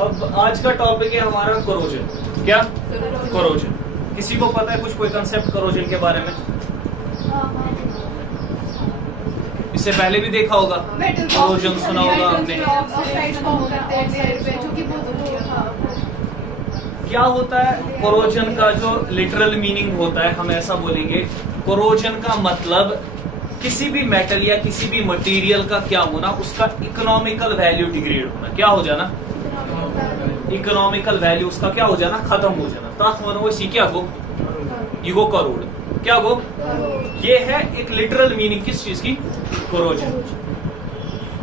अब आज का टॉपिक है हमारा कोरोजन। क्या कोरोजन? किसी को पता है कुछ कोई कंसेप्ट कोरोजन के बारे में? इससे पहले भी देखा होगा, कोरोजन सुना होगा आपने। क्या होता है कोरोजन का जो लिटरल मीनिंग होता है, हम ऐसा बोलेंगे कोरोजन का मतलब किसी भी मेटल या किसी भी मटेरियल का क्या होना, उसका इकोनॉमिकल वैल्यू डिग्रेड होना। क्या हो जाना? इकोनॉमिकल वैल्यू उसका क्या हो जाना? खत्म हो जाना। तथ मनो वो क्या गो इगो करोड़ क्या गो, ये है एक लिटरल मीनिंग किस चीज की? कोरोजन।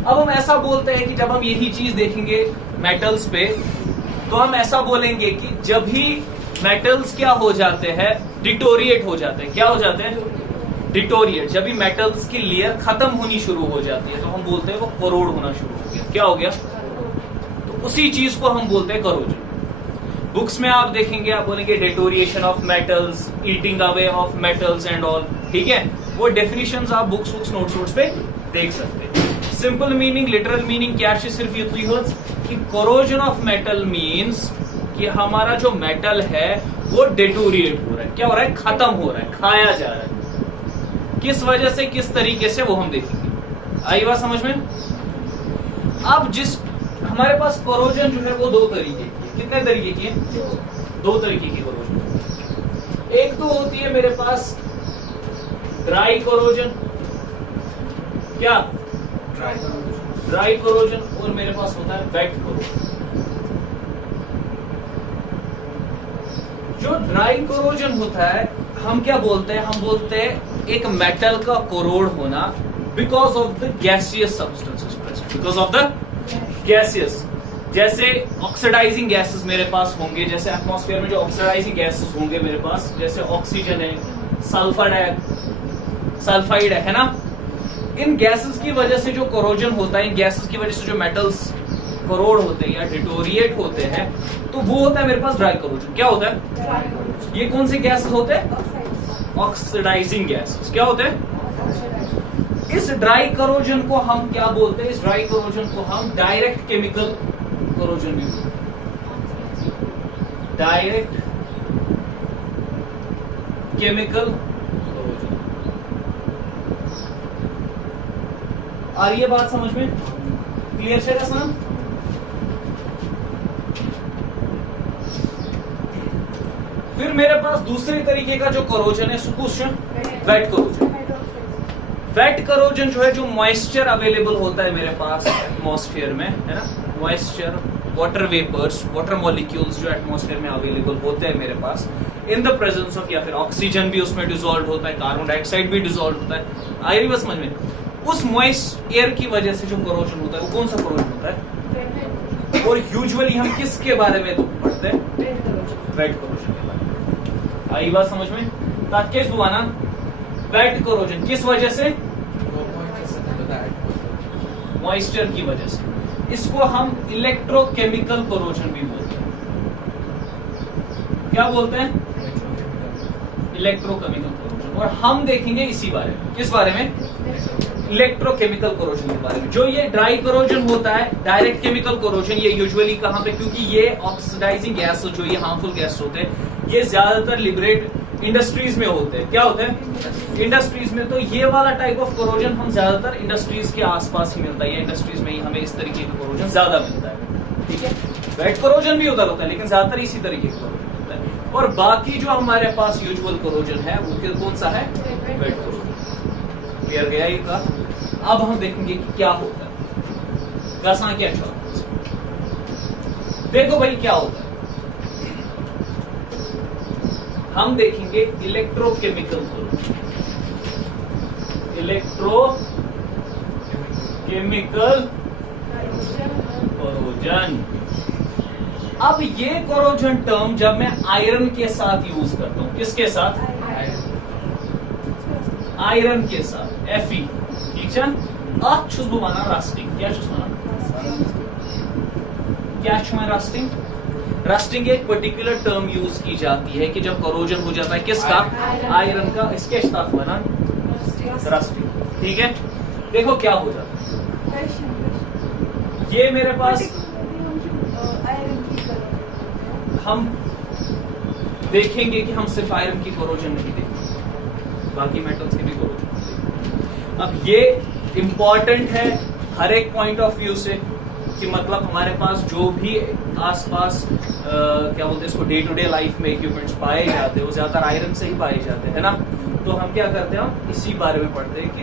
अब हम ऐसा बोलते हैं कि जब हम यही चीज देखेंगे मेटल्स पे, तो हम ऐसा बोलेंगे कि जब भी मेटल्स क्या हो जाते हैं, डिटोरिएट हो जाते हैं। क्या हो जाते हैं? डिटोरिएट। जब भी मेटल्स की लेयर खत्म होनी शुरू हो जाती है तो हम बोलते हैं वो करोड़ होना शुरू हो गया। क्या हो गया? तो उसी चीज को हम बोलते हैं कोरोजन। बुक्स में आप देखेंगे, आप बोलेंगे deterioration of metals, eating away of metals and all. ठीक है, वो डेफिनेशंस आप बुक्स नोट्स पे देख सकते हैं। सिंपल मीनिंग, लिटरल मीनिंग क्या है? सिर्फ इतनी हो कि कोरोजन ऑफ मेटल मीन्स कि हमारा जो मेटल है वो डिटोरिएट हो रहा है। क्या हो रहा है? खत्म हो रहा है, खाया जा रहा है। किस वजह से, किस तरीके से, वो हम देखेंगे। आई बात समझ में? अब जिस हमारे पास कोरोजन जो है वो दो तरीके की। कितने तरीके की है? दो तरीके की कोरोजन। एक तो होती है मेरे पास ड्राई कोरोजन। क्या? Dry corrosion. और मेरे पास होता है वेट कोरोजन। जो ड्राई कोरोजन होता है, हम क्या बोलते हैं? हम बोलते हैं एक मेटल का कोरोड होना because of the gaseous substances present. Because of the gaseous, जैसे ऑक्सीडाइजिंग गैसेस मेरे पास होंगे, जैसे एटमॉस्फेयर में जो ऑक्सीडाइजिंग गैसेस होंगे मेरे पास, जैसे ऑक्सीजन है, सल्फाइड है ना। इन गैसेस की वजह से जो कोरोजन होता है, इन गैसेस की वजह से जो मेटल्स कोरोड होते हैं या डिटोरिएट होते हैं, तो वो होता है मेरे पास ड्राई कोरोजन। क्या होता है? ये कौन से गैसेस होते हैं? Oxidising gases. क्या होते हैं? इस ड्राई कोरोजन को हम क्या बोलते हैं? इस ड्राई कोरोजन को हम डायरेक्ट केमिकल कोरोजन भी बोलते हैं। Direct chemical corrosion. आ रही है बात समझ में? क्लियर है सर? फिर मेरे पास दूसरे तरीके का जो कोरोजन है, वेट कोरोजन। वेट कोरोजन जो है, जो मॉइस्चर अवेलेबल होता है मेरे पास एटमॉस्फेयर में, है ना, moisture, water vapours, water molecules जो एटमॉस्फेयर में अवेलेबल होते हैं मेरे पास, इन द प्रेजेंस ऑफ, या फिर ऑक्सीजन भी उसमें डिसॉल्व होता है, कार्बन डाइऑक्साइड भी डिसॉल्व होता है। आई रही बस समझ में? उस मॉइस्ट एयर की वजह से जो कोरोजन होता है वो कौन सा कोरोजन होता है? और यूजुअली हम किसके बारे में पढ़ते हैं? वेट कोरोजन के बारे में। आई बात समझ में? ताकि दुआना वेट कोरोजन किस वजह से? मॉइस्चर की वजह से। इसको हम इलेक्ट्रोकेमिकल कोरोजन भी बोलते हैं। क्या बोलते हैं? Electrochemical corrosion. और हम देखेंगे इसी बारे में। किस बारे में? इलेक्ट्रोकेमिकल कोरोजन के बारे में। जो ये ड्राई कोरोजन होता है, डायरेक्ट केमिकल कोरोजन, ये यूजुअली कहां पे? क्योंकि ये ऑक्सीडाइजिंग गैस जो ये हार्मफुल गैस होते हैं, ये ज्यादातर लिबरेट इंडस्ट्रीज में होते हैं। क्या होते हैं? इंडस्ट्रीज में। तो ये वाला टाइप ऑफ कोरोजन हम ज्यादातर इंडस्ट्रीज के आसपास ही मिलता है, या इंडस्ट्रीज में ही हमें इस तरीके का कोरोजन ज्यादा मिलता है। ठीक है, वेट कोरोजन भी उधर होता है, लेकिन ज्यादातर इसी तरीके का कोरोजन होता है। और बाकी जो हमारे पास यूजुअल कोरोजन है वो कौन सा है? Wait corrosion. क्लियर गया ये का? अब हम देखेंगे कि क्या होता है। कैसा क्या छोटा? देखो भाई क्या होता है, हम देखेंगे इलेक्ट्रोकेमिकल कोरोजन। Electrochemical corrosion. अब ये कोरोजन टर्म जब मैं आयरन के साथ यूज करता हूं, किसके साथ? आयरन के साथ, Fe। ठीक है, अब छुस बना रस्टिंग। क्या छुस बना? क्या छुए रस्टिंग? रस्टिंग एक पर्टिकुलर टर्म यूज की जाती है कि जब कोरोजन हो जाता है किसका? आयरन का। इसके साथ बना रस्टिंग। ठीक है, देखो क्या हो जाता है। ये मेरे पास हम देखेंगे कि हम सिर्फ आयरन की कोरोजन नहीं देखेंगे, बाकी मेटल्स की भी कोरोजन। अब ये इंपॉर्टेंट है हर एक पॉइंट ऑफ व्यू से कि मतलब हमारे पास जो भी आसपास क्या बोलते हैं इसको डे टू डे लाइफ में इक्विपमेंट्स पाए जाते हैं वो ज्यादातर आयरन से ही पाए जाते हैं ना। तो हम क्या करते हैं, हम इसी बारे में पढ़ते हैं कि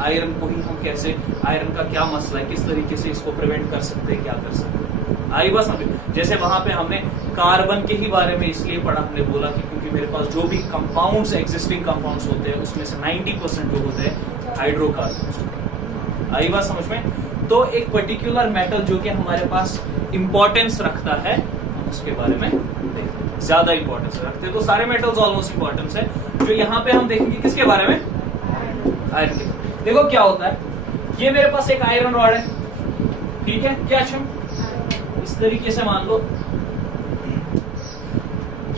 आयरन को ही हम कैसे, आयरन का क्या मसला है, किस तरीके से इसको प्रिवेंट कर सकते हैं, क्या कर सकते हैं। आई बस हमें जैसे वहां पे हमने कार्बन के ही बारे में इसलिए पढ़ा, हमने बोला कि क्योंकि मेरे पास जो भी कंपाउंड्स एग्जिस्टिंग कंपाउंड्स होते हैं उसमें से 90% जो होते हैं हाइड्रोकार्बन। आई बात समझ में। तो एक पर्टिकुलर मेटल जो कि हमारे पास इंपॉर्टेंस रखता है हम उसके बारे में देखते, ज्यादा इंपॉर्टेंस रखते हैं। तो सारे मेटल्स ऑलमोस्ट इंपॉर्टेंस है। जो यहाँ पे हम देखेंगे किसके बारे में, आयरन के। देखो क्या होता है, ये मेरे पास एक आयरन रॉड है, ठीक है क्या चम, इस तरीके से मान लो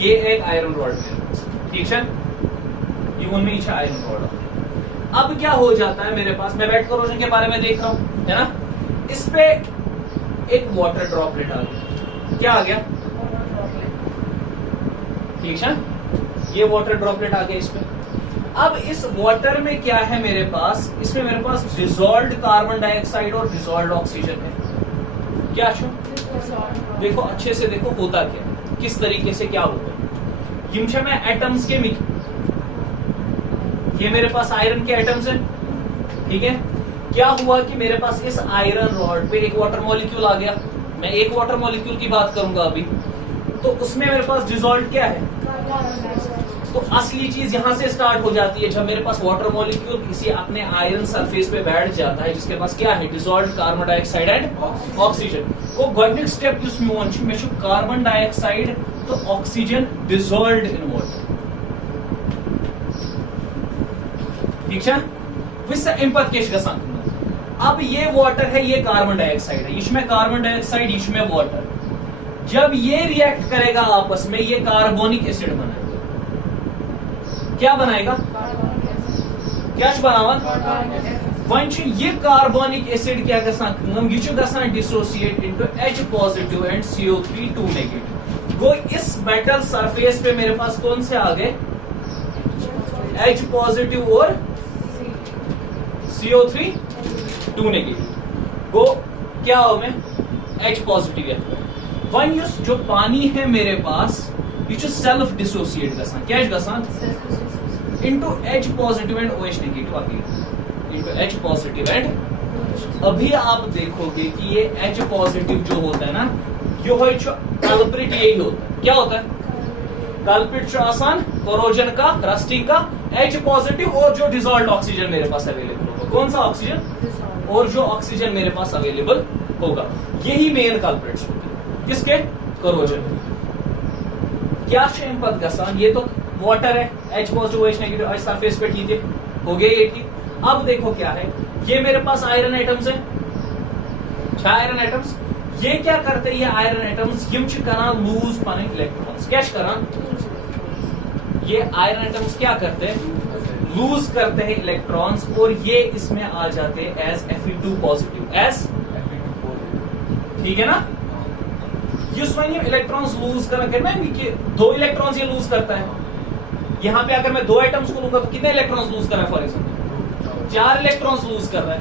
ये एक आयरन रॉड मेरे पास, ठीक है, ये उनमें आयरन रॉड। अब क्या हो जाता है मेरे पास, मैं वेट कोरोजन के बारे में देख रहा हूं, है ना, इस पे एक वाटर ड्रॉपलेट आ गया, क्या आ गया, ठीक है, ये वाटर ड्रॉपलेट आ गया इस पे। अब इस वाटर में क्या है मेरे पास, इसमें मेरे पास डिसॉल्व्ड कार्बन डाइऑक्साइड और डिसॉल्व्ड ऑक्सीजन है। क्या छो देखो अच्छे से देखो होता क्या, किस तरीके से क्या होता है। यम में एटम्स के ये मेरे पास आयरन के एटम्स हैं, ठीक है। क्या हुआ कि मेरे पास इस आयरन रॉड पे एक वाटर मॉलिक्यूल आ गया, मैं एक वाटर मॉलिक्यूल की बात करूंगा अभी, तो उसमें मेरे पास डिसॉल्व्ड क्या है, तो असली चीज यहां से स्टार्ट हो जाती है। जब मेरे पास वाटर मॉलिक्यूल किसी अपने आयरन सरफेस पे बैठ जाता है जिसके पास क्या है, dissolved carbon dioxide and oxygen, वो गोडनिक स्टेप युस मोन छ मे कार्बन डाइऑक्साइड तो ऑक्सीजन डिसॉल्व्ड इन वाटर, ठीक है। विस इम्पत क्या गसान, अब ये वाटर है, ये कार्बन डाइऑक्साइड है, इसमें कार्बन डाइऑक्साइड, इसमें वाटर, जब ये रिएक्ट करेगा आपस में ये कार्बोनिक एसिड बनाएगा, क्या बनाएगा, क्या बनावन वन ये कार्बोनिक एसिड क्या गसान, यह dissociate into H positive and CO3 2 negative. वो इस मेटल सरफेस पे मेरे पास कौन से आ गए, H पॉजिटिव और CO3 2 नेगेटिव। वो क्या हो में H पॉजिटिव है, वन जो पानी है मेरे पास ये सेल्फ डिसोसिएट गसान, क्या गसान into H positive and OH negative आ गया, इनटू H पॉजिटिव एंड। अभी आप देखोगे कि ये H पॉजिटिव जो होता है ना, यो कल्प्रिट यही होता है, क्या होता है, कल्प्रिट जो आसान कोरोजन का, रस्टिंग का H पॉजिटिव और जो डिसॉल्व्ड ऑक्सीजन मेरे पास अवेलेबल होगा, कौन सा ऑक्सीजन, और जो ऑक्सीजन मेरे पास अवेलेबल होगा, यही मेन कल्प्रिट्स होते हैं किसके, कोरोजन। क्या शेम पद गसान, ये तो वाटर है, H पॉजिटिव OH नेगेटिव आज सरफेस पे, ठीक है, हो गया ये ठीक। अब देखो क्या है, ये मेरे पास आयरन एटम्स है, 6 आयरन एटम्स, ये क्या करते हैं, ये आयरन एटम्स यम करान लूज पन इलेक्ट्रॉन्स, क्या करान, ये आयरन एटम्स क्या करते हैं, लूज करते हैं इलेक्ट्रॉन्स, और ये इसमें आ जाते हैं एज Fe2 पॉजिटिव, एज, ठीक है ना। इलेक्ट्रॉन्स लूज करना कि 2 इलेक्ट्रॉन्स ये लूज करता है, यहां पे अगर मैं 2 आइटम्स को लूंगा तो कितने इलेक्ट्रॉन्स लूज कर रहा है, फॉर एग्जाम्पल 4 इलेक्ट्रॉन्स लूज कर रहा है।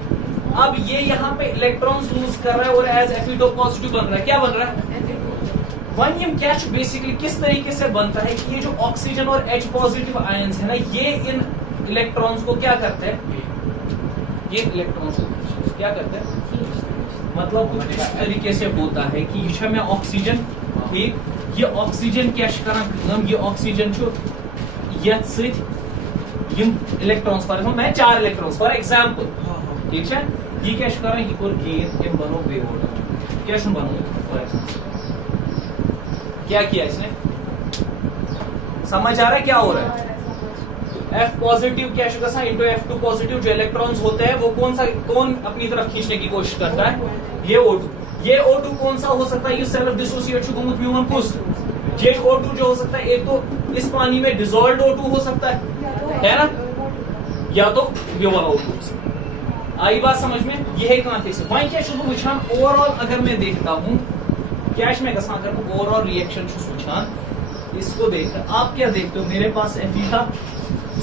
अब ये यहाँ पे इलेक्ट्रॉन्स लूज कर रहा है और एज Fe2 पॉजिटिव बन रहा है, क्या बन रहा है, वन यम कैच बेसिकली किस तरीके से बनता है कि ये जो ऑक्सीजन और H पॉजिटिव आयंस है ना, ये इन इलेक्ट्रॉन्स को क्या करते हैं, ये इलेक्ट्रॉन्स को क्या करते हैं, मतलब कुछ इस तरीके से होता है कि ये में ऑक्सीजन, ठीक, ये ऑक्सीजन क्या करान, ये ऑक्सीजन जो इलेक्ट्रॉन्स फॉर एग्जाम्पल मैं 4 इलेक्ट्रॉन्स फॉर एग्जाम्पल, ठीक है, ये क्या करान, ये कोर गेन एम बनो बे वाटर, क्या बनो फॉर एग्जाम्पल, क्या किया इसने, समझ आ रहा है क्या हो रहा है। F पॉजिटिव क्या होगा इंटू F2 पॉजिटिव, जो इलेक्ट्रॉन्स होते हैं वो कौन अपनी तरफ खींचने की कोशिश करता है, ये O2। ये O2 कौन सा हो सकता है, ये सेल्फ डिसोसिएट म्यून पुश, ये O2 जो हो सकता है, एक तो इस पानी में डिसॉल्व्ड O2 हो सकता है ना, या तो ये वाला O2। आई बात समझ में, ये है कहां से वहीं क्या शुरू विचार ओवरऑल अगर मैं देखता हूं क्या में गसान अगर ओवरऑल रिएक्शन वुचान इसको देख आप क्या देखते हो मेरे पास Fe था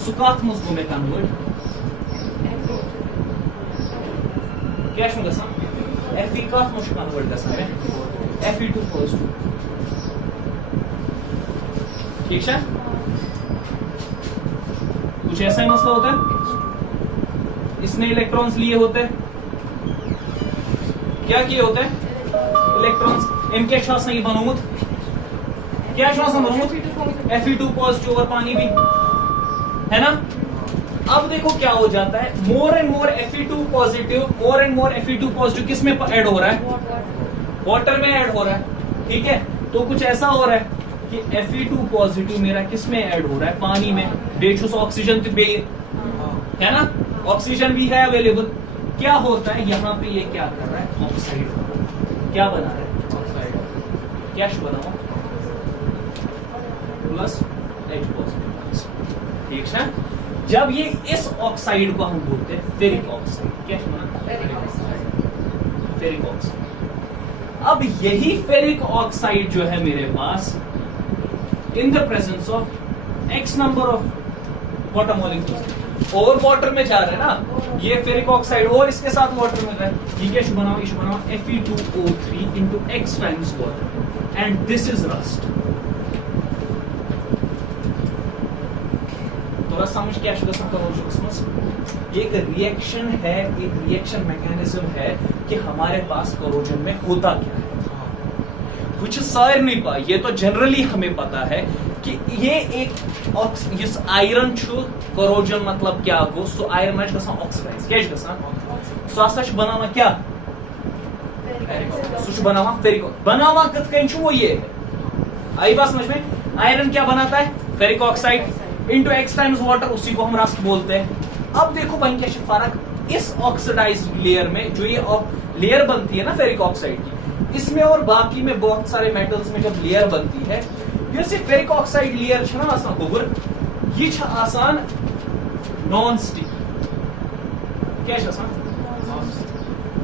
सु कत मज गो मे कन्वर्ट क्या में गसान Fe कत मज कन्वर्ट गसान मे Fe2 पॉजिटिव ठीक है कुछ ऐसा ही मसला होता है इसने इलेक्ट्रॉन्स लिए होते हैं क्या किए होते हैं इलेक्ट्रॉन्स एम क्या बनोमुत क्या बनोमुत Fe2 पॉजिटिव और पानी भी है ना। अब देखो क्या हो जाता है more and more Fe2 positive किस में ऐड हो रहा है वाटर में ऐड हो रहा है ठीक है। तो कुछ ऐसा हो रहा है कि Fe2 पॉजिटिव मेरा किस में ऐड हो रहा है पानी में बेचुस ऑक्सीजन है ना ऑक्सीजन भी है अवेलेबल। क्या होता है यहाँ पे ये क्या कर रहा है ऑक्साइड क्या बना रहा है ऑक्साइड क्या बना हुआ प्लस H पॉजिटिव ठीक है। जब ये इस ऑक्साइड को हम बोलते हैं फेरिक ऑक्साइड क्या बना फेरिक ऑक्साइड। अब यही फेरिक ऑक्साइड जो है मेरे पास in the presence of X number of water molecules और वाटर में जा रहे हैं ना ये फेरिक ऑक्साइड और इसके साथ वाटर में जा रहा है ये क्या बनाओ Fe2O3 into X times water and this is rust। थोड़ा समझ क्या ये एक रिएक्शन है एक रिएक्शन मैकेनिज्म है कि हमारे पास कोरोजन में होता क्या है कुछ सार नहीं पा ये तो जनरली हमें पता है कि ये एक इस आयरन कोरोजन मतलब क्या गो सो आयरन ऑक्सीडाइज क्या सो बनावा क्या सु बनावा फेरिक बनावा कत वो ये आई बात समझ में आयरन क्या बनाता है ferric oxide into X times water उसी को हम रस्ट बोलते हैं। अब देखो भाई क्या फर्क इस ऑक्सीडाइज्ड लेयर में जो ये लेयर बनती है ना फेरिक ऑक्साइड की इसमें और बाकी में बहुत सारे मेटल्स में जब लेयर बनती है जैसे फेरिक ऑक्साइड लेयर ना आसान गोबर ये आसान नॉन स्टिकी क्या आसान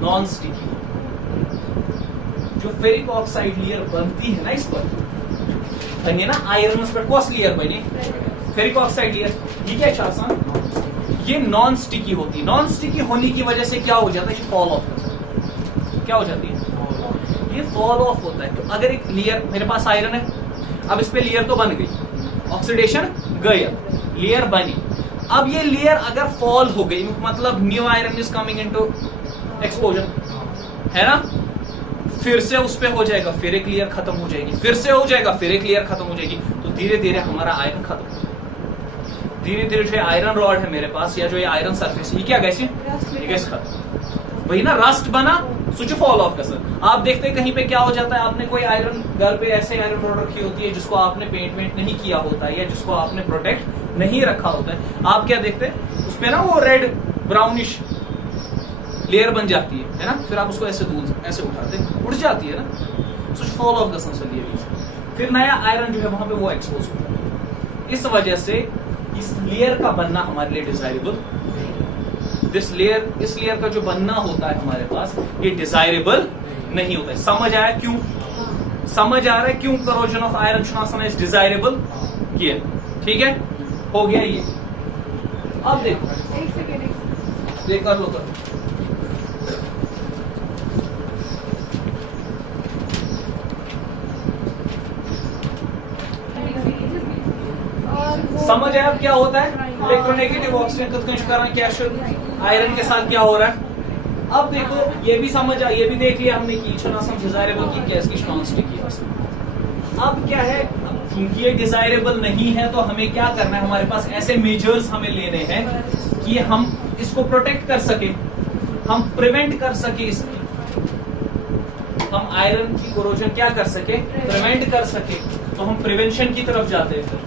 नॉन स्टिकी जो फेरिक ऑक्साइड लेयर बनती है ना इस पर बने ना आयरन पर कौन लेयर बने फेरिक ऑक्साइड लेयर ठीक है आसान ये नॉन स्टिकी होती है। नॉन स्टिकी होने की वजह से क्या हो जाता है ये फॉल ऑफ क्या हो जाती है ये फॉल ऑफ होता है। तो अगर एक लेयर मेरे पास आयरन है अब इस पे लेयर तो बन गई ऑक्सीडेशन गया लेयर बनी अब ये लेयर अगर फॉल हो गई मतलब new iron is coming into exposure है ना फिर से उस पे हो जाएगा फिर एक लेयर खत्म हो जाएगी फिर से हो जाएगा फिर एक लेयर खत्म हो जाएगी तो धीरे धीरे हमारा आयरन खत्म हो जाएगा। धीरे धीरे जो आयरन रॉड है मेरे पास या जो ये आयरन सरफेस ये क्या गैस खत्म वही ना रस्ट बना स्विच फॉल ऑफ का सर आप देखते हैं कहीं पे क्या हो जाता है आपने कोई आयरन घर पे ऐसे आयरन रॉड रखी होती है जिसको आपने पेंट वेंट नहीं किया होता है या जिसको आपने प्रोटेक्ट नहीं रखा होता है आप क्या देखते हैं उसमें ना वो रेड ब्राउनिश लेयर बन जाती है ना फिर आप उसको ऐसे दूर ऐसे उठाते उठ जाती है ना स्विच फॉल ऑफ का सर फिर नया आयरन जो है वहां पे वो एक्सपोज होता है। इस वजह से इस लेयर का बनना हमारे लिए डिजायरेबल इस लेयर का जो बनना होता है हमारे पास ये डिजायरेबल नहीं होता है। समझ आया क्यों समझ आ रहा है क्यों corrosion of iron is desirable किया ठीक है हो गया ये। अब देखो एक कर लो समझ आया अब क्या होता है इलेक्ट्रोनेगेटिव ऑक्सीजन क्या आयरन के साथ क्या हो रहा है। अब देखो ये भी समझ आ ये भी देख लिया हमने कि डिजायरेबल की क्या इसकी नॉन स्टिकी। अब क्या है क्योंकि ये डिजायरेबल नहीं है तो हमें क्या करना है हमारे पास ऐसे मेजर्स हमें लेने हैं कि हम इसको प्रोटेक्ट कर सके हम प्रिवेंट कर सके इसकी हम आयरन की कोरोजन क्या कर सके प्रिवेंट कर सके तो हम प्रिवेंशन की तरफ जाते हैं।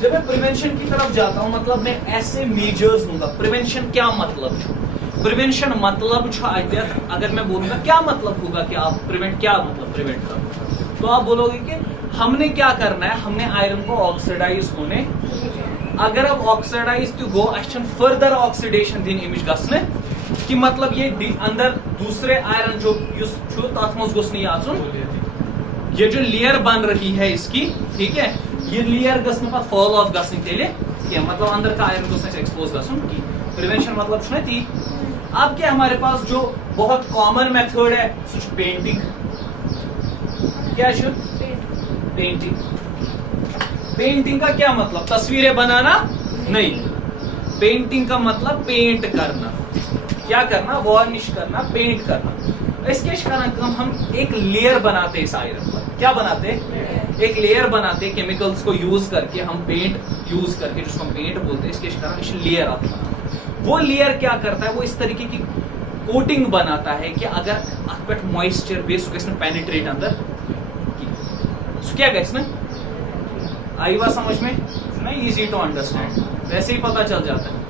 जब मैं प्रिवेंशन की तरफ जाता हूं मतलब मैं ऐसे मेजर्स लूंगा। प्रिवेंशन क्या मतलब है प्रिवेंशन मतलब अगर मैं बोलूंगा क्या मतलब होगा कि आप प्रिवेंट क्या मतलब प्रिवेंट करो तो आप बोलोगे कि हमने क्या करना है हमने आयरन को ऑक्सीडाइज होने अगर अब oxidise to go further oxidation दिन इमिज गसने इसकी मतलब ये अंदर दूसरे आयरन जो तथ मज गोस नहीं आचुन, ये जो लेयर बन रही है इसकी, ठीक है, ये लेयर गस पे फॉल ऑफ गसन तेले क्या, मतलब अंदर का आयरन गोस एक्सपोज गसन की। प्रिवेंशन मतलब छुना थी। अब क्या हमारे पास जो बहुत कॉमन मेथड है सो पेंटिंग। क्या है पेंटिंग? पेंटिंग का क्या मतलब? तस्वीरें बनाना नहीं, पेंटिंग का मतलब पेंट करना। क्या करना? वार्निश करना, पेंट करना। इसके कारण हम एक लेयर बनाते इस आयरन पर। क्या बनाते? एक लेयर बनाते केमिकल्स को यूज करके, हम पेंट यूज करके, जिसको हम पेंट बोलते हैं, इसके कारण इस लेयर आता है। वो लेयर क्या करता है? वो इस तरीके की कोटिंग बनाता है कि अगर मॉइस्चर बेस पेनिट्रेट अंदर क्या गैस ना, आई बात समझ में? नहीं, इजी टू अंडरस्टैंड, वैसे ही पता चल जाता है।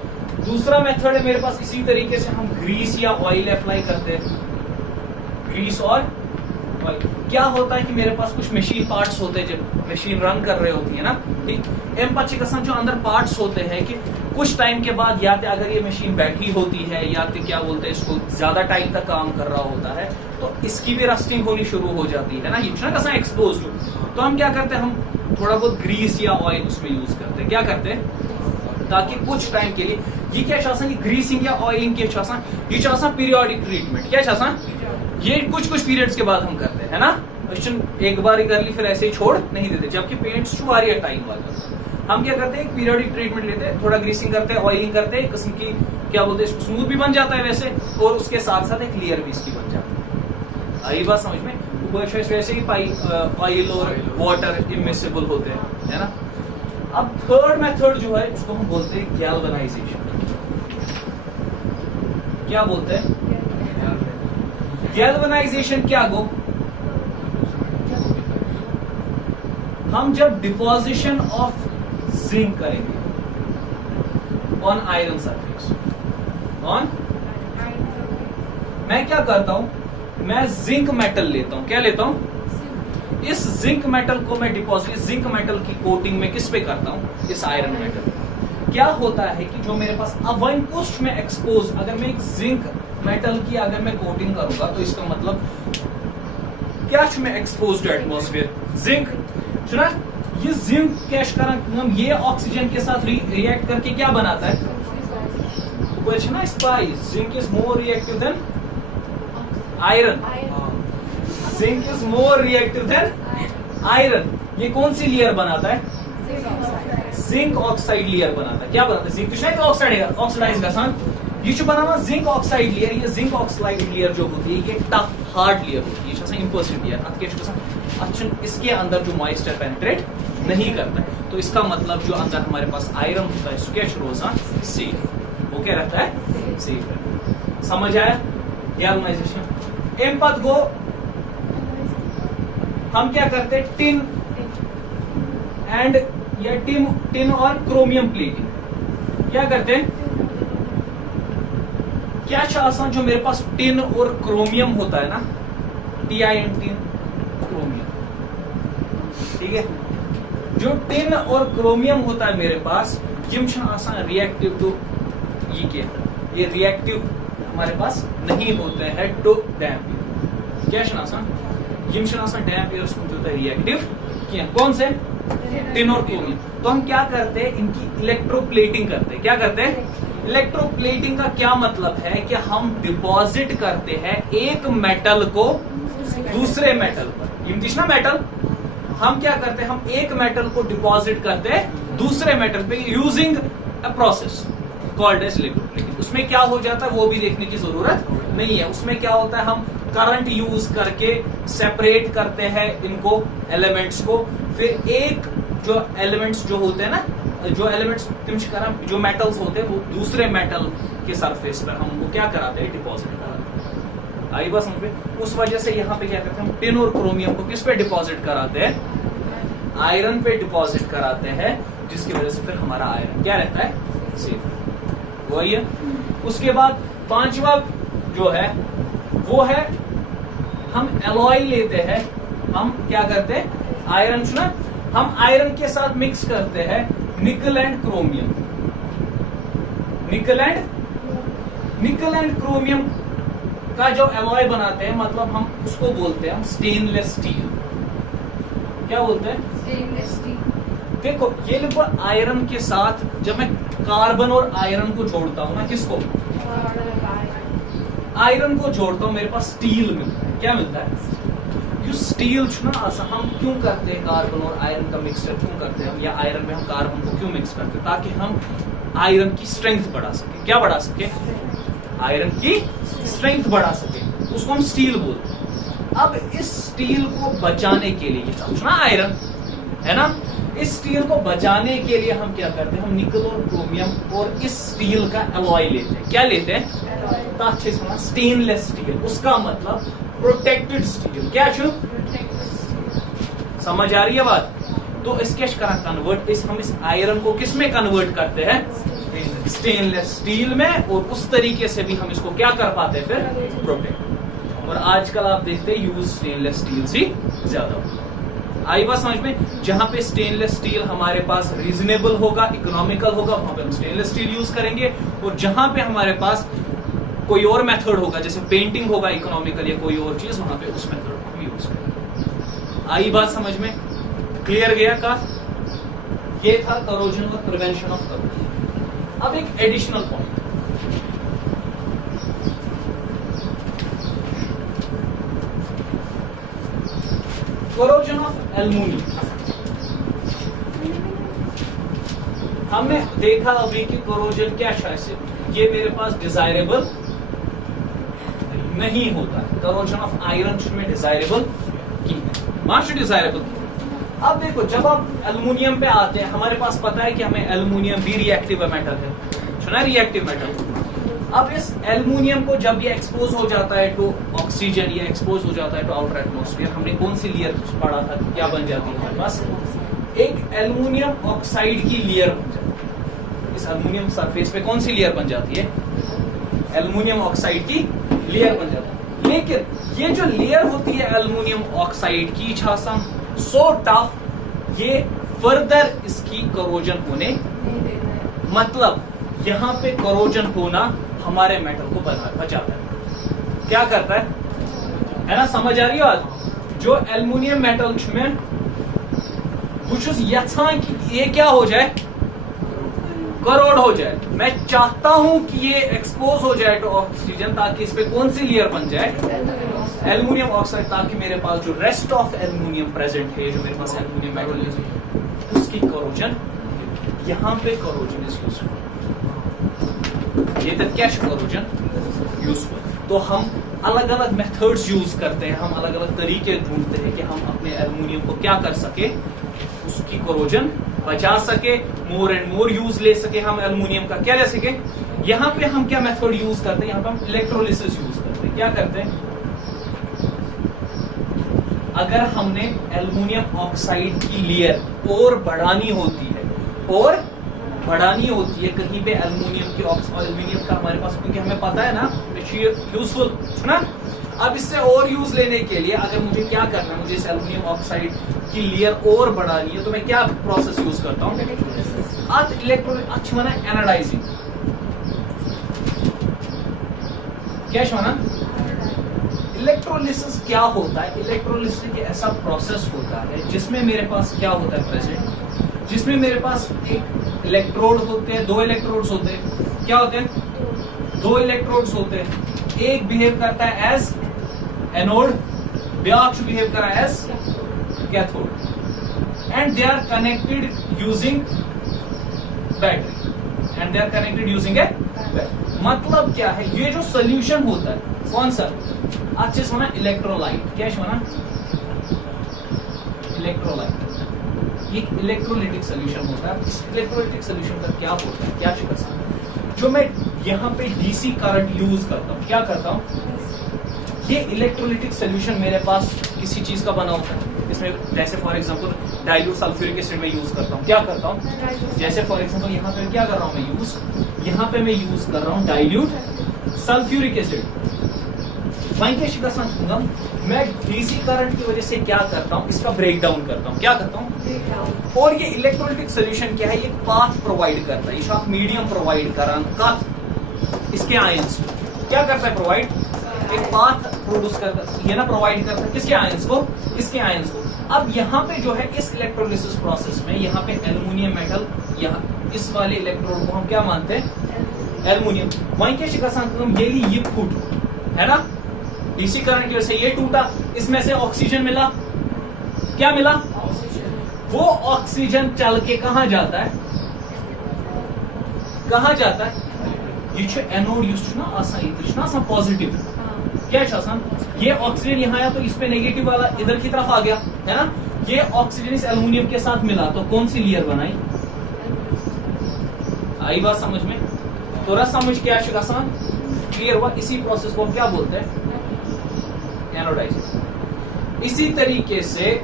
दूसरा मेथड है मेरे पास, इसी तरीके से हम ग्रीस या ऑयल अप्लाई करते हैं। ग्रीस और ऑयल क्या होता है कि मेरे पास कुछ मशीन पार्ट्स होते हैं, जब मशीन रन कर रही होती है ना, एम पच्ची कसम जो अंदर पार्ट्स होते हैं कि कुछ टाइम के बाद या तो अगर ये मशीन बैठी होती है या तो क्या बोलते हैं इसको, ज्यादा टाइम तक काम कर रहा होता है, तो इसकी भी रस्टिंग होनी शुरू हो जाती है ना, ये ना कसा एक्सपोज हो। तो हम क्या करते हैं, हम थोड़ा बहुत ग्रीस या ऑयल उसमें यूज करते हैं। क्या करते हैं? ताकि कुछ टाइम के लिए ये क्या ये ग्रीसिंग या ऑयलिंग क्या ये पीरियोडिक ट्रीटमेंट। क्या ये कुछ पीरियड्स के बाद हम करते हैं ना, एक बार ही कर ली फिर ऐसे ही छोड़ नहीं देते। जबकि पेंट्स वारियर टाइम वाला, हम क्या करते हैं, एक पीरियोडिक ट्रीटमेंट लेते हैं, थोड़ा ग्रीसिंग करते हैं, ऑयलिंग करते हैं, किस्म की क्या बोलते हैं, स्मूथ भी बन जाता है वैसे, और उसके साथ साथ एक लेयर भी इसकी बन जाती है। आई बात समझ में? वैसे ही ऑयल और वाटर इमिसिबल होते हैं, है ना। अब थर्ड मेथड जो है उसको हम बोलते हैं गैल्वेनाइजेशन। क्या बोलते हैं? गैल्वेनाइजेशन क्या गो? हम जब डिपोजिशन ऑफ जिंक करेंगे ऑन आयरन सरफेस, मैं क्या करता हूं, मैं जिंक मेटल लेता हूं। क्या लेता हूं? इस जिंक मेटल को मैं डिपॉजिट, जिंक मेटल की कोटिंग में किस पे करता हूं? इस आयरन मेटल। क्या होता है कि जो मेरे पास अब कुछ में एक्सपोज, अगर मैं एक जिंक मेटल की अगर मैं कोटिंग करूंगा तो इसका मतलब क्या में एक्सपोज टू एटमॉस्फेयर जिंक, सुना? ये जिंक क्या करा, ये ऑक्सीजन के साथ रिएक्ट करके क्या बनाता है? Spice. Zinc is more reactive than iron. Zinc is more reactive than iron. ये कौन सी लेयर बनाता है? जिंक ऑक्साइड लेयर बनाता है। क्या बनाता है? जिंक तो शायद ऑक्सीडाइज का ये जो बनाना जिंक ऑक्साइड लेयर, ये जिंक ऑक्साइड लेयर जो होती है ये टफ हार्ड लेयर होती है, ये इम्पर्सिव लेयर। अच्छा, इसके अंदर जो मॉइस्चर पेनिट्रेट नहीं करता है, तो इसका मतलब जो अंदर हमारे पास आयरन होता है इसको क्या शुरू होता है? सेफ। वो क्या रहता है? सेफ। समझ आया? गैल्वेनाइजेशन। एम पद गो हम क्या करते हैं, टिन एंड या टिन और क्रोमियम प्लेटिंग। क्या करते हैं? क्या आसान जो मेरे पास टिन और क्रोमियम होता है ना, TiN टिन क्रोमियम, ठीक है। जो टिन और क्रोमियम होता है मेरे पास, ये आसान रिएक्टिव टू ये रिएक्टिव हमारे पास नहीं होते हैं टू डैम्प। क्या आसान डैम्प होता है रिएक्टिव क्या? कौन से? टिन और क्रोमियम। तो हम क्या करते हैं, इनकी इलेक्ट्रोप्लेटिंग करते हैं। क्या करते हैं? इलेक्ट्रोप्लेटिंग का क्या मतलब है कि हम डिपॉजिट करते हैं एक मेटल को दूसरे मेटल पर। ये ना मेटल, हम क्या करते हैं, हम एक मेटल को डिपॉजिट करते हैं दूसरे मेटल पे using a process called as electroplating. उसमें क्या हो जाता है वो भी देखने की जरूरत नहीं है। उसमें क्या होता है, हम करंट यूज करके सेपरेट करते हैं इनको एलिमेंट्स को, फिर एक जो एलिमेंट्स जो होते हैं ना, जो एलिमेंट्स जो मेटल्स होते हैं वो दूसरे मेटल के सरफेस पर हम वो क्या कराते हैं, डिपॉजिट कराते हैं। आई बस हम पे उस वजह से यहाँ पे क्या करते हैं, हम टिन और क्रोमियम को किस पे डिपॉजिट कराते हैं? आयरन पे डिपॉजिट कराते हैं, जिसकी वजह से फिर हमारा आयरन क्या रहता है? सेफ। वही है। उसके बाद पांचवा जो है वो है हम एलॉय लेते हैं। हम क्या करते हैं, आयरन सुना, हम आयरन के साथ मिक्स करते हैं निकल एंड क्रोमियम। निकल एंड निकल एंड क्रोमियम का जो एलॉय बनाते हैं, मतलब हम उसको बोलते हैं हम स्टेनलेस स्टील। क्या बोलते हैं? Stainless steel. देखो ये लिखो आयरन के साथ जब मैं कार्बन और आयरन को जोड़ता हूं ना, किसको? आयरन को जोड़ता हूं, मेरे पास स्टील मिलता है। क्या मिलता है? जो स्टील ना, हम क्यों करते हैं कार्बन और आयरन का मिक्सचर क्यों करते हैं हम, या आयरन में हम कार्बन को क्यों मिक्स करते हैं? ताकि हम आयरन की स्ट्रेंथ बढ़ा सके। क्या बढ़ा सके? आयरन की स्ट्रेंथ बढ़ा सके, उसको हम स्टील बोलते हैं। अब इस स्टील को बचाने के लिए, ना आयरन है ना, इस स्टील को बचाने के लिए हम क्या करते हैं? हम निकल और क्रोमियम और इस स्टील का एलॉय लेते हैं। क्या लेते हैं? Stainless steel. उसका मतलब प्रोटेक्टेड स्टील। क्या छू? समझ आ रही है बात? तो इसके करा कन्वर्ट, हम इस आयरन को किस में कन्वर्ट करते हैं? स्टेनलेस स्टील में, और उस तरीके से भी हम इसको क्या कर पाते हैं फिर? प्रोटेक्ट। और आजकल आप देखते हैं यूज स्टेनलेस स्टील से ज्यादा होता है। आई बात समझ में? जहां पे स्टेनलेस स्टील हमारे पास रीजनेबल होगा, इकोनॉमिकल होगा, वहां पे हम स्टेनलेस स्टील यूज करेंगे। और जहां पे हमारे पास कोई और मेथड होगा, जैसे पेंटिंग होगा इकोनॉमिकल या कोई और चीज, वहां पे उस मेथड को हम यूज करेंगे। आई बात समझ में? क्लियर गया का? ये था करोजन और प्रिवेंशन ऑफ करोजन। अब एक additional point, corrosion of aluminium. हमने देखा अभी कि करोजन क्या शायद ये मेरे पास डिजायरेबल नहीं होता है। करोजन ऑफ आयरन में डिजायरेबल की है, मास्टर डिजायरेबल। अब देखो जब आप एल्युमिनियम पे आते हैं, हमारे पास पता है कि हमें एल्युमिनियम भी रिएक्टिव मेटल है, सुना है रिएक्टिव मेटल। अब इस एल्युमिनियम को जब ये एक्सपोज हो जाता है टू ऑक्सीजन, ये एक्सपोज हो जाता है टू आउटर एटमॉस्फेयर, हमने कौन सी लेयर पढ़ा था? क्या बन जाती है हमारे पास? एक एल्युमिनियम ऑक्साइड की लेयर बन जाती है। इस एल्युमिनियम सरफेस पे कौन सी लेयर बन जाती है? एल्युमिनियम ऑक्साइड की लेयर बन जाती है। लेकिन ये जो लेयर होती है एल्युमिनियम ऑक्साइड की, छासम सो टफ, ये फर्दर इसकी करोजन होने, मतलब यहां पे करोजन होना हमारे मेटल को बचाता है। क्या करता है ना? समझ आ रही है बात? जो एल्युमिनियम मेटल में कुछ यथां कि ये क्या हो जाए? करोड़ हो जाए। मैं चाहता हूं कि ये एक्सपोज हो जाए टू ऑक्सीजन, ताकि इस पे कौन सी लेयर बन जाए? एल्युमिनियम ऑक्साइड, ताकि मेरे पास जो रेस्ट ऑफ एल्युमिनियम प्रेजेंट है, जो मेरे पास एल्युमिनियम मेटल है, उसकी करोजन, यहां पे करोजन इज यूजफुल। ये तक क्या करोजन यूजफुल। तो हम अलग अलग मेथड्स यूज करते हैं, हम अलग अलग तरीके ढूंढते हैं कि हम अपने एल्युमिनियम को क्या कर सके, उसकी करोजन बचा सके, मोर एंड मोर यूज ले सके हम एल्युमिनियम का। क्या ले सके? यहां पे हम क्या मेथड यूज करते हैं? यहां पे हम इलेक्ट्रोलिसिस यूज करते हैं। क्या करते हैं? अगर हमने एल्युमिनियम ऑक्साइड की लेयर और बढ़ानी होती है, और बढ़ानी होती है कहीं पे एल्युमिनियम की एल्युमिनियम का हमारे पास, क्योंकि हमें पता है ना यूजफुल, सुना? अब इससे और यूज लेने के लिए अगर मुझे क्या करना है, मुझे इस एल्युमिनियम ऑक्साइड की लेयर और बढ़ानी है, तो मैं क्या प्रोसेस यूज करता हूं? अच्छा माना एनाडाइजिंग। क्या माना? इलेक्ट्रोलिसिस क्या होता है? इलेक्ट्रोलिसिस एक ऐसा प्रोसेस होता है जिसमें मेरे पास क्या होता है प्रेजेंट, जिसमें मेरे पास एक इलेक्ट्रोड होते हैं, दो इलेक्ट्रोड्स होते हैं। क्या होते हैं? दो इलेक्ट्रोड्स होते हैं। एक बिहेव करता है एज एनोड, ब्याक्ष बिहेव कर रहा है as cathode, and they are connected using battery, and they are connected using a battery. मतलब क्या है? ये जो सोल्यूशन होता है कौन सा? अच्छे से माना इलेक्ट्रोलाइट। क्या माना? इलेक्ट्रोलाइट। एक इलेक्ट्रोलिटिक सोल्यूशन होता है। इस इलेक्ट्रोलिटिक सोल्यूशन का क्या होता है? क्या शिकस्त? जो मैं यहाँ पे डीसी करंट यूज करता हूँ, क्या करता हूँ? ये इलेक्ट्रोलिटिक सोल्यूशन मेरे पास किसी चीज का बना होता है। इसमें जैसे for example dilute sulphuric acid में यूज करता हूँ। क्या करता हूँ? जैसे फॉर एग्जांपल यहाँ पे क्या कर रहा हूँ मैं यूज, यहाँ पे मैं यूज कर रहा हूँ डाइल्यूट सल्फ्यूरिक एसिड। मैं डीसी करंट की वजह से क्या करता हूँ? इसका ब्रेक डाउन करता हूँ। क्या करता हूँ? और ये इलेक्ट्रोलिटिक सोल्यूशन क्या है? ये पाथ प्रोवाइड करता है, ये मीडियम प्रोवाइड करा इसके आयंस क्या करता है, प्रोवाइड एक पाथ प्रोड्यूस करता है, ये ना प्रोवाइड करता है किसके आयंस को, इसके आयंस को। अब यहाँ पे जो है इस इलेक्ट्रोलिसिस प्रोसेस में यहाँ पे एल्यूमिनियम मेटल, यहाँ इस वाले इलेक्ट्रोड को हम क्या मानते हैं, एल्यूमिनियम। वहीं क्या शिकासान ये ली ये फूट है ना, डीसी करंट की वजह से ये टूटा, इसमें से ऑक्सीजन मिला, क्या मिला, वो ऑक्सीजन चल के कहां जाता है, कहां जाता है, ये एनोड यूज ना आसान पॉजिटिव क्या आसान, ये ऑक्सीजन यहां आया तो इस पे नेगेटिव वाला इधर की तरफ आ गया है ना, ये ऑक्सीजन इस एल्यूमिनियम के साथ मिला तो कौन सी लेयर बनाई, आई बात समझ में, तो रस समझ क्या आसान क्लियर हुआ। इसी प्रोसेस को हम क्या बोलते हैं, एनोडाइजेशन। इसी तरीके से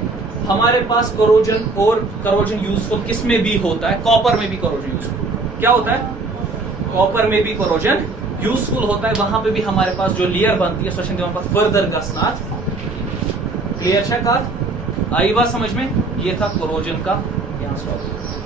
हमारे पास कोरोजन, और कोरोजन यूजफुल किस में भी होता है, कॉपर में भी कोरोजन यूजफुल क्या होता है, कॉपर में भी कोरोजन यूजफुल होता है। वहां पे भी हमारे पास जो लेयर बनती है सोचेंगे वहां पर फर्दर गसनाथ क्लियर है, आई बात समझ में, ये था कोरोजन का यहाँ सॉल्व।